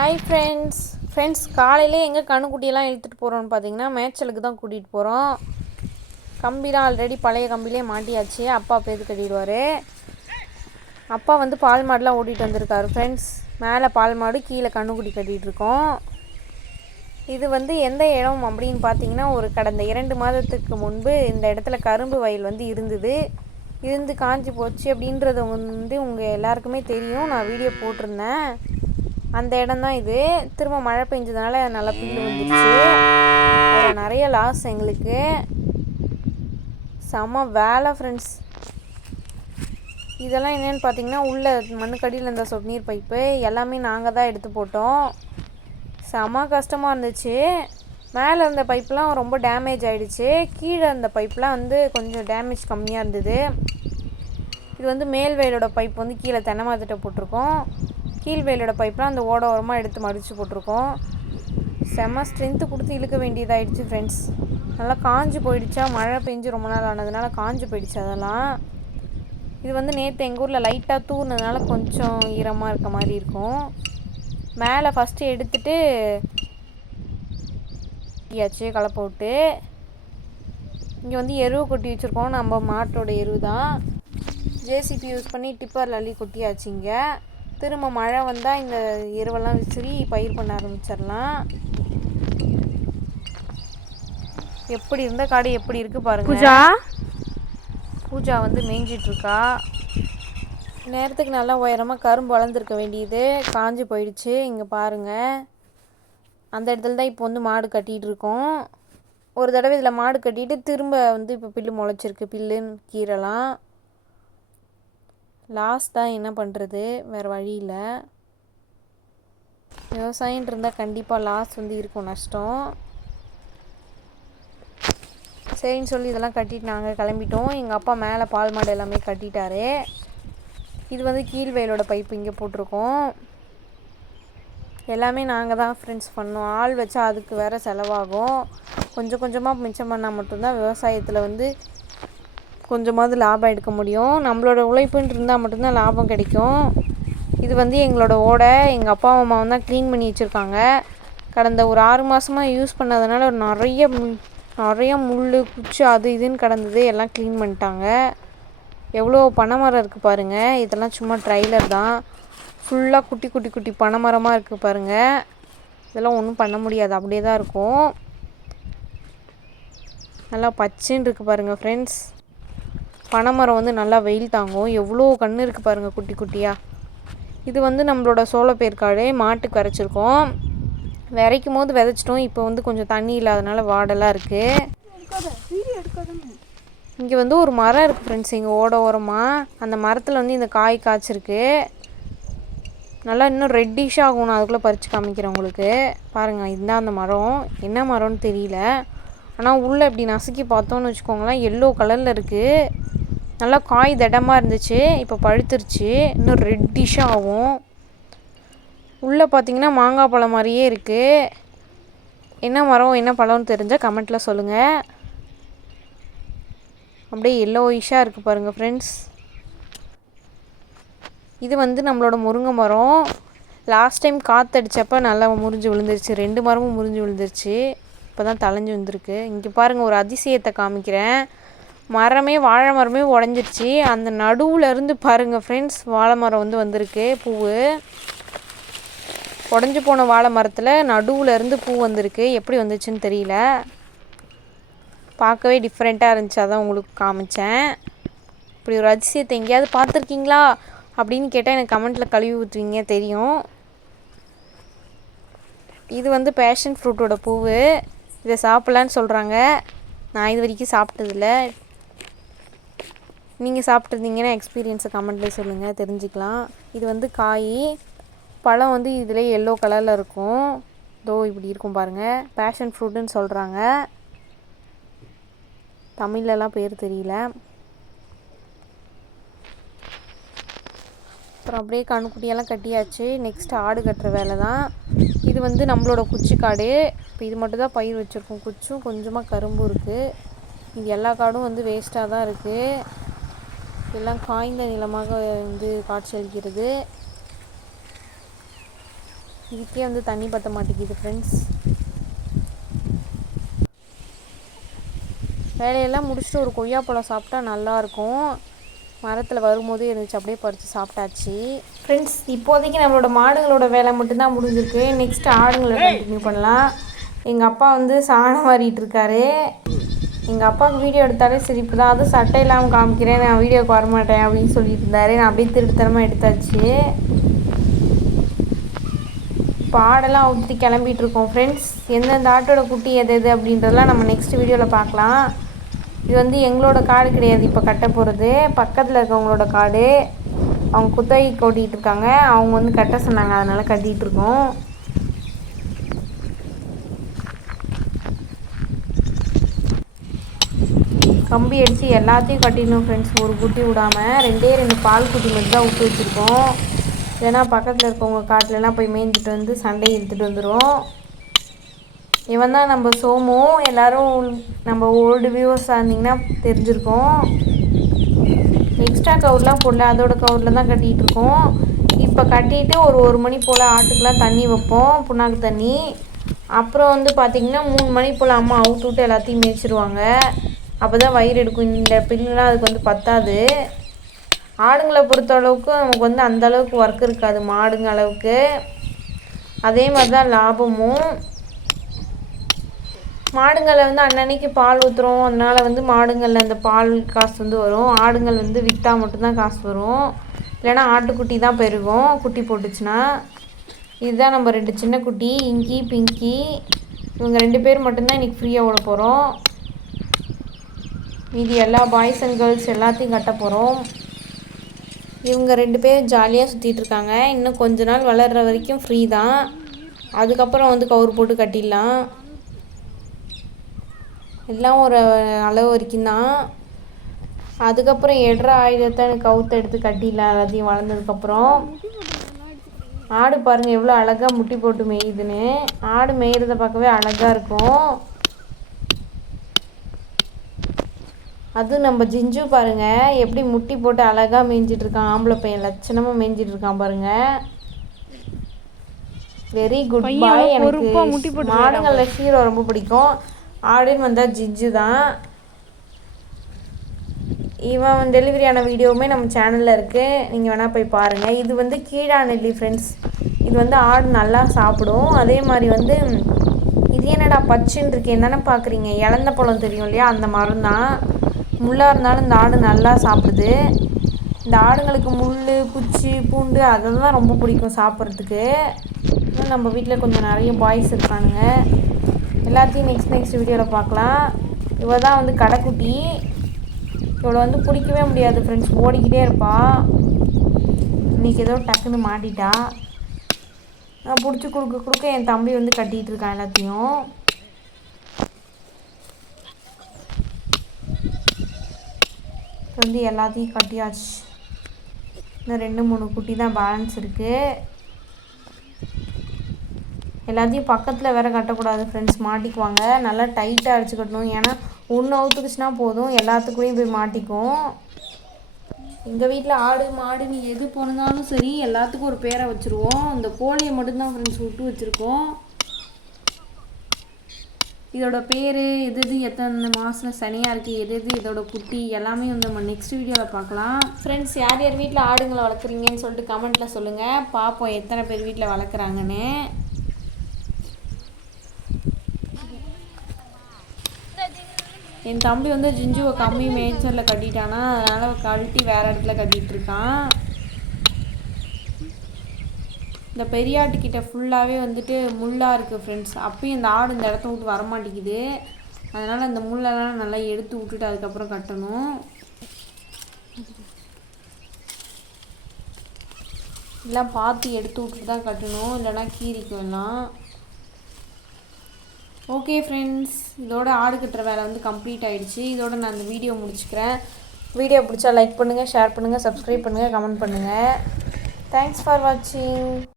Hi friends friends காலையிலே எங்கே கண்ணுக்குட்டியெல்லாம் இழுத்துட்டு போகிறோன்னு பார்த்தீங்கன்னா மேய்ச்சலுக்கு தான் கூட்டிகிட்டு போகிறோம் கம்பிலாம் ஆல்ரெடி பழைய கம்பிலே மாட்டியாச்சு. அப்பா பேது கட்டிடுவார்? அப்பா வந்து பால் மாடுலாம் ஓட்டிகிட்டு வந்திருக்காரு ஃப்ரெண்ட்ஸ் மேலே பால் மாடு கீழே கண்ணுக்குட்டி கட்டிகிட்டு இருக்கோம். இது வந்து எந்த இடம் அப்படின்னு பார்த்தீங்கன்னா ஒரு கடந்த இரண்டு மாதத்துக்கு முன்பு இந்த இடத்துல கரும்பு வயல் வந்து இருந்தது. இருந்து காஞ்சி போச்சு அப்படின்றது வந்து உங்கள் எல்லாருக்குமே தெரியும். நான் வீடியோ போட்டிருந்தேன். அந்த இடம் தான் இது. திரும்ப மழை பெஞ்சதுனால நல்லா பிள்ளை வந்துடுச்சு அதில் நிறைய லாஸ் எங்களுக்கு. செம வேலை ஃப்ரெண்ட்ஸ் இதெல்லாம் என்னென்னு பார்த்தீங்கன்னா உள்ள மண்ணுக்கடியில் இருந்த சொட்நீர் பைப்பு எல்லாமே நாங்கள் தான் எடுத்து போட்டோம். செம கஷ்டமாக இருந்துச்சு. மேலே இருந்த பைப்லாம் ரொம்ப டேமேஜ் ஆகிடுச்சு கீழே இருந்த பைப்லாம் வந்து கொஞ்சம் டேமேஜ் கம்மியாக இருந்தது. இது வந்து மேல் வயலோட பைப் வந்து கீழே தென்னை மரத்திட்ட போட்டிருக்கோம். கீழ் வயலோட பைப்லாம் அந்த ஓட ஓரமாக எடுத்து மடித்து போட்டிருக்கோம். செம்ம ஸ்ட்ரென்த்து கொடுத்து இழுக்க வேண்டியதாகிடுச்சு ஃப்ரெண்ட்ஸ் நல்லா காஞ்சு போயிடுச்சா? மழை பெஞ்சு ரொம்ப நாள் ஆனதுனால காஞ்சு போயிடுச்சு அதெல்லாம். இது வந்து நேற்று எங்கள் ஊரில் லைட்டாக தூர்னதுனால கொஞ்சம் ஈரமாக இருக்க மாதிரி இருக்கும். மேலே ஃபஸ்ட்டு எடுத்துட்டு ஆச்சு கலப்பை விட்டு இங்கே வந்து எருவு கொட்டி வச்சுருக்கோம். நம்ம மாட்டோட எருவு தான் ஜேசிபி யூஸ் பண்ணி டிப்பரில் அள்ளி கொட்டியாச்சு இங்கே. திரும்ப மழை வந்தால் இந்த எருவெல்லாம் விசிறி பயிர் பண்ண ஆரம்பிச்சிடலாம் எப்படி இருந்த காடு எப்படி இருக்கு பாருங்க. பூஜா? பூஜா வந்து மேய்ஞ்சிட்டு இருக்கா நேரத்துக்கு நல்லா உயரமாக கரும்பு வளர்ந்துருக்க வேண்டியது. காஞ்சி போயிடுச்சு. இங்கே பாருங்க. அந்த இடத்துல தான் இப்போ வந்து மாடு கட்டிகிட்டு இருக்கோம். ஒரு தடவை இதில் மாடு கட்டிட்டு திரும்ப வந்து இப்போ பில்லு முளைச்சிருக்கு. பில்லு கீரைலாம். லாஸ் தான் என்ன பண்ணுறது வேறு வழி இல்லை. விவசாயம் இருந்தால் கண்டிப்பாக லாஸ் வந்து இருக்கும் நஷ்டம். சரின்னு சொல்லி இதெல்லாம் கட்டிட்டு நாங்கள் கிளம்பிட்டோம். எங்கள் அப்பா மேலே பால் மாடு எல்லாமே கட்டிட்டாரு. இது வந்து கீழ் வயலோட பைப்பு இங்கே போட்டிருக்கோம். எல்லாமே நாங்கள் தான் ஃப்ரெண்ட்ஸ் பண்ணோம். ஆள் வச்சா அதுக்கு வேறு செலவாகும். கொஞ்சம் கொஞ்சமாக மிச்சம் பண்ணால் மட்டும்தான் விவசாயத்தில் வந்து கொஞ்சமாவது லாபம் எடுக்க முடியும். நம்மளோட உழைப்புன்னு இருந்தால் மட்டும்தான் லாபம் கிடைக்கும். இது வந்து எங்களோட ஓடை. எங்கள் அப்பா அம்மாவும் தான் க்ளீன் பண்ணி வச்சுருக்காங்க. கடந்த ஒரு ஆறு மாதமாக யூஸ் பண்ணதுனால நிறைய நிறைய முள் குச்சி அது இதுன்னு கடந்தது. எல்லாம் க்ளீன் பண்ணிட்டாங்க. எவ்வளோ பனைமரம் இருக்குது பாருங்கள் இதெல்லாம் சும்மா ட்ரைலர் தான். ஃபுல்லாக குட்டி குட்டி குட்டி பனைமரமாக இருக்குது பாருங்கள் இதெல்லாம் ஒன்றும் பண்ண முடியாது. அப்படியே தான் இருக்கும். நல்லா பச்சின்னு இருக்குது பாருங்கள் ஃப்ரெண்ட்ஸ் பனைமரம் வந்து நல்லா வெயில் தாங்கும். எவ்வளோ கன்று இருக்குது பாருங்கள் குட்டி குட்டியாக இது வந்து நம்மளோட சோளப்பேர்க்காடு மாட்டுக்கு விதைச்சிருக்கோம் விதைக்கும் போது விதைச்சிட்டோம். இப்போ வந்து கொஞ்சம் தண்ணி இல்லாதனால வாடெல்லாம் இருக்குது இங்கே வந்து ஒரு மரம் இருக்குது ஃப்ரெண்ட்ஸ் இங்கே ஓட ஓரமாக அந்த மரத்தில் வந்து இந்த காய் காய்ச்சிருக்கு. நல்லா இன்னும் ரெட்டிஷாக ஆகும். நான் அதுக்குள்ளே பறித்து காமிக்கிறேன் உங்களுக்கு. பாருங்கள் இதுதான் அந்த மரம். என்ன மரம்னு தெரியல. ஆனால் உள்ளே இப்படி நசுக்கி பார்த்தோன்னு வச்சுக்கோங்களேன் எல்லோ கலரில் இருக்குது நல்லா காய் திடமாக இருந்துச்சு இப்போ பழுத்துருச்சு இன்னும் ரெட்டிஷாக ஆகும் உள்ளே பார்த்தீங்கன்னா மாங்காய் பழம் மாதிரியே இருக்குது என்ன மரம் என்ன பழம்னு தெரிஞ்சால் கமெண்ட்டில் சொல்லுங்கள் அப்படியே எல்லோயிஷாக இருக்குது பாருங்கள் ஃப்ரெண்ட்ஸ் இது வந்து நம்மளோட முருங்கை மரம். லாஸ்ட் டைம் காற்றடிச்சப்போ நல்லா முறிஞ்சு விழுந்துருச்சு. ரெண்டு மரமும் முறிஞ்சு விழுந்துருச்சு. இப்போ தான் தலைஞ்சு வந்திருக்கு. இங்கே பாருங்கள் ஒரு அதிசயத்தை காமிக்கிறேன். மரமே வாழை மரமே உடஞ்சிருச்சு. அந்த நடுவில் இருந்து பாருங்கள் ஃப்ரெண்ட்ஸ் வாழை மரம் வந்து வந்திருக்கு. பூவு. உடஞ்சி போன வாழை மரத்தில் நடுவில் இருந்து பூ வந்திருக்கு. எப்படி வந்துச்சுன்னு தெரியல. பார்க்கவே டிஃப்ரெண்ட்டாக இருந்துச்சு. அதான் உங்களுக்கு காமிச்சேன். இப்படி ஒரு அதிசயத்தை எங்கேயாவது பார்த்துருக்கீங்களா? அப்படின்னு கேட்டால் எனக்கு கமெண்ட்டில் கழுவி ஊற்றுவீங்க தெரியும். இது வந்து பேஷன் ஃப்ரூட்டோட பூவு. இதை சாப்பிட்லான்னு சொல்கிறாங்க நான் இது வரைக்கும் சாப்பிட்டதில்ல. நீங்கள் சாப்பிட்ருந்தீங்கன்னா எக்ஸ்பீரியன்ஸை கமெண்ட்லேயே சொல்லுங்கள் தெரிஞ்சுக்கலாம். இது வந்து காய் பழம் வந்து இதில் எல்லோ கலரில் இருக்கும். தோ இப்படி இருக்கும் பாருங்கள் பேஷன் ஃப்ரூட்டுன்னு சொல்கிறாங்க தமிழ்லலாம் பேர் தெரியல. அப்புறம் அப்படியே கண்ணுக்குட்டியெல்லாம் கட்டியாச்சு. நெக்ஸ்ட் ஆடு கட்டுற வேலை தான் இது வந்து நம்மளோட குச்சி காடு இப்போ இது மட்டும் தான் பயிர் வச்சுருக்கோம். குச்சும் கொஞ்சமாக கரும்பும் இருக்குது இது எல்லா காடும் வந்து வேஸ்ட்டாக தான் இருக்குது எல்லாம் காய்ந்த நிலமாக வந்து காட்சியளிக்கிறது இதுக்கே வந்து தண்ணி பற்ற மாட்டேங்குது ஃப்ரெண்ட்ஸ் வேலையெல்லாம் முடிச்சுட்டு ஒரு கொய்யாப்பழம் சாப்பிட்டா நல்லாயிருக்கும். மரத்தில் வரும்போது இருந்துச்சு அப்படியே பறித்து சாப்பிட்டாச்சு. ஃப்ரெண்ட்ஸ் இப்போதைக்கு நம்மளோட மாடுகளோட வேலை மட்டும்தான் முடிஞ்சிருக்கு. நெக்ஸ்ட் ஆடுங்களை கண்டினியூ பண்ணலாம். எங்கள் அப்பா வந்து சாணம் மாறிட்டு இருக்காரு. எங்கள் அப்பாவுக்கு வீடியோ எடுத்தாலே சிரிப்பு தான் அதுவும் சட்டை இல்லாமல் காமிக்கிறேன் நான் வீடியோக்கு வரமாட்டேன் அப்படின்னு சொல்லிட்டு இருந்தாரு நான் அப்படியே திருத்தரமாக எடுத்தாச்சு. பாடெல்லாம் ஊற்றி கிளம்பிட்டு இருக்கோம். ஃப்ரெண்ட்ஸ் எந்தெந்த ஆட்டோட குட்டி எது எது அப்படின்றதெல்லாம் நம்ம நெக்ஸ்ட் வீடியோவில் பார்க்கலாம். இது வந்து எங்களோட காடு கிடையாது இப்போ கட்ட போகிறது பக்கத்தில் இருக்கவங்களோட காடு அவங்க குத்தகை ஓட்டிகிட்டு இருக்காங்க. அவங்க வந்து கட்ட சொன்னாங்க அதனால் கட்டிகிட்டு இருக்கோம். கம்பி அடித்து எல்லாத்தையும் கட்டிடணும் ஃப்ரெண்ட்ஸ் ஒரு குட்டி விடாமல் ரெண்டே ரெண்டு பால் குட்டி மட்டும் தான் விட்டு வச்சுருக்கோம். ஏன்னா பக்கத்தில் இருக்கவங்க காட்டிலலாம் போய் மேய்ஞ்சிட்டு வந்து சண்டையை எடுத்துகிட்டு வந்துடும் இவன் தான் நம்ம சோமு. எல்லோரும் நம்ம ஓல்டு வியூவர்ஸாக இருந்திங்கன்னா தெரிஞ்சிருக்கோம். எக்ஸ்ட்ரா கவர்லாம் போடல. அதோட கவரில் தான் கட்டிகிட்டு இருக்கோம். இப்போ கட்டிட்டு ஒரு ஒரு மணி போல் ஆட்டுக்கெலாம் தண்ணி வைப்போம். புண்ணாக்கு தண்ணி. அப்புறம் வந்து பார்த்திங்கன்னா மூணு மணி போல் அம்மா அவுத்து விட்டு எல்லாத்தையும் மேய்ச்சிருவாங்க. அப்போ தான் வயிறு எடுக்கும். இந்த பில்லுலாம் அதுக்கு வந்து பத்தாது. ஆடுங்களை பொறுத்த அளவுக்கு நமக்கு வந்து அந்த அளவுக்கு ஒர்க் இருக்காது மாடுங்க அளவுக்கு. அதே மாதிரி தான் லாபமும். மாடுங்களை வந்து அன்னன்னைக்கு பால் ஊற்றுறோம் அதனால் வந்து மாடுங்களில் அந்த பால் காசு வந்து வரும். ஆடுங்கள் வந்து விற்றா மட்டும்தான் காசு வரும். இல்லைன்னா ஆட்டுக்குட்டி தான் பெருகும். குட்டி போட்டுச்சுன்னா இதுதான் நம்ம ரெண்டு சின்ன குட்டி இங்கி பிங்கி. இவங்க ரெண்டு பேர் மட்டும்தான் இன்றைக்கி ஃப்ரீயாக விட போகிறோம் மீதி எல்லா பாய்ஸ் அண்ட் கேர்ள்ஸ் எல்லாத்தையும் கட்ட போகிறோம் இவங்க ரெண்டு பேரும் ஜாலியாக சுற்றிட்டு இருக்காங்க. இன்னும் கொஞ்ச நாள் வளர்கிற வரைக்கும் ஃப்ரீ தான். அதுக்கப்புறம் வந்து கவுர் போட்டு கட்டிடலாம். எல்லாம் ஒரு அளவு வரைக்கும் தான். அதுக்கப்புறம் எட்ற ஆயுதத்தை கவுத்து எடுத்து கட்டிடலாம் எல்லாத்தையும் வளர்ந்ததுக்கப்புறம். ஆடு பாருங்கள் எவ்வளோ அழகாக முட்டி போட்டு மேயுதுன்னு. ஆடு மேயிறத பார்க்கவே அழகாக இருக்கும். அதுவும் நம்ம ஜிஞ்சு பாருங்க எப்படி முட்டி போட்டு அழகாக மேய்ஞ்சிட்டு இருக்கான். ஆம்பளை பையன் லட்சணமாக மேய்ஞ்சிட்டு இருக்கான் பாருங்க. வெரி குட் பாய் எனக்கு. மாடுங்களில் ஹீரோ ரொம்ப பிடிக்கும். ஆடுன்னு வந்தால் ஜிஜ்ஜு தான். இவன் டெலிவரி ஆன வீடியோவுமே நம்ம சேனலில் இருக்குது நீங்கள் வேணால் போய் பாருங்கள் இது வந்து கீழாநெல்லி ஃப்ரெண்ட்ஸ் இது வந்து ஆடு நல்லா சாப்பிடும். அதே மாதிரி வந்து இது என்னடா பச்சுன்னு இருக்கு? என்னென்ன பார்க்குறீங்க இழந்த பழம் தெரியும் இல்லையா? அந்த மரம் தான் முள்ளாக இருந்தாலும் இந்த ஆடு நல்லா சாப்பிடுது. இந்த ஆடுங்களுக்கு முள் குச்சி பூண்டு அதெல்லாம் ரொம்ப பிடிக்கும் சாப்பிட்றதுக்கு. நம்ம வீட்டில் கொஞ்சம் நிறைய பாய்ஸ் இருக்கானுங்க. எல்லாத்தையும் நெக்ஸ்ட் நெக்ஸ்ட் வீடியோவில் பார்க்கலாம். இவ தான் வந்து கடைக்குட்டி. இவளை வந்து பிடிக்கவே முடியாது ஃப்ரெண்ட்ஸ் ஓடிக்கிட்டே இருப்பாள் இன்றைக்கி ஏதோ டக்குன்னு மாட்டிட்டா. நான் பிடிச்சி கொடுக்க கொடுக்க என் தம்பி வந்து கட்டிகிட்டு இருக்கான் எல்லாத்தையும். வந்து எல்லாத்தையும் கட்டியாச்சு. இன்னும் ரெண்டு மூணு குட்டி தான் பேலன்ஸ் இருக்குது எல்லாத்தையும் பக்கத்தில் வேற கட்டக்கூடாது ஃப்ரெண்ட்ஸ் மாட்டிக்குவாங்க. நல்லா டைட்டாக அடிச்சு கட்டணும். ஏன்னா ஒன்று அவுத்துக்குச்சுன்னா போதும். எல்லாத்துக்குள்ளேயும் போய் மாட்டிக்கும். எங்கள் வீட்டில் ஆடு மாடு நீ எது போனாலும் சரி எல்லாத்துக்கும் ஒரு பேரை வச்சுருவோம். இந்த கோழியை மட்டும்தான் ஃப்ரெண்ட்ஸ் விட்டு வச்சுருக்கோம். இதோட பேர் எது எது எத்தனை மாதம் சனியாக இருக்குது எது எது இதோட குட்டி எல்லாமே வந்து நம்ம நெக்ஸ்ட் வீடியோவில் பார்க்கலாம். ஃப்ரெண்ட்ஸ் யார் யார் வீட்டில் ஆடுங்களை வளர்க்குறீங்கன்னு சொல்லிட்டு கமெண்ட்டில் சொல்லுங்கள் பார்ப்போம் எத்தனை பேர் வீட்டில் வளர்க்குறாங்கன்னு. என் தம்பி வந்து ஜிஞ்சுவை கம்மி மேய்ச்சலில் கட்டிட்டானா அதனால் கழட்டி வேறு இடத்துல கட்டிகிட்ருக்கான் இந்த பெரியாட்டுக்கிட்ட ஃபுல்லாகவே வந்துட்டு முள்ளாக இருக்குது ஃப்ரெண்ட்ஸ் அப்பயும் இந்த ஆடு இந்த இடத்த விட்டு வரமாட்டேங்குது. அதனால் அந்த முள்ளெல்லாம் நல்லா எடுத்து விட்டுட்டு அதுக்கப்புறம் கட்டணும். எல்லாம் பார்த்து எடுத்து விட்டுட்டு தான் கட்டணும். இல்லைன்னா கீரிக்கும் எல்லாம். ஓகே ஃப்ரெண்ட்ஸ் இதோட ஆடு கட்டுற வேலை வந்து கம்ப்ளீட் ஆகிடுச்சு இதோட நான் அந்த வீடியோ முடிச்சுக்கிறேன். வீடியோ பிடிச்சா லைக் பண்ணுங்கள் ஷேர் பண்ணுங்கள் சப்ஸ்கிரைப் பண்ணுங்கள் கமெண்ட் பண்ணுங்கள் தேங்க்ஸ் ஃபார் வாட்சிங்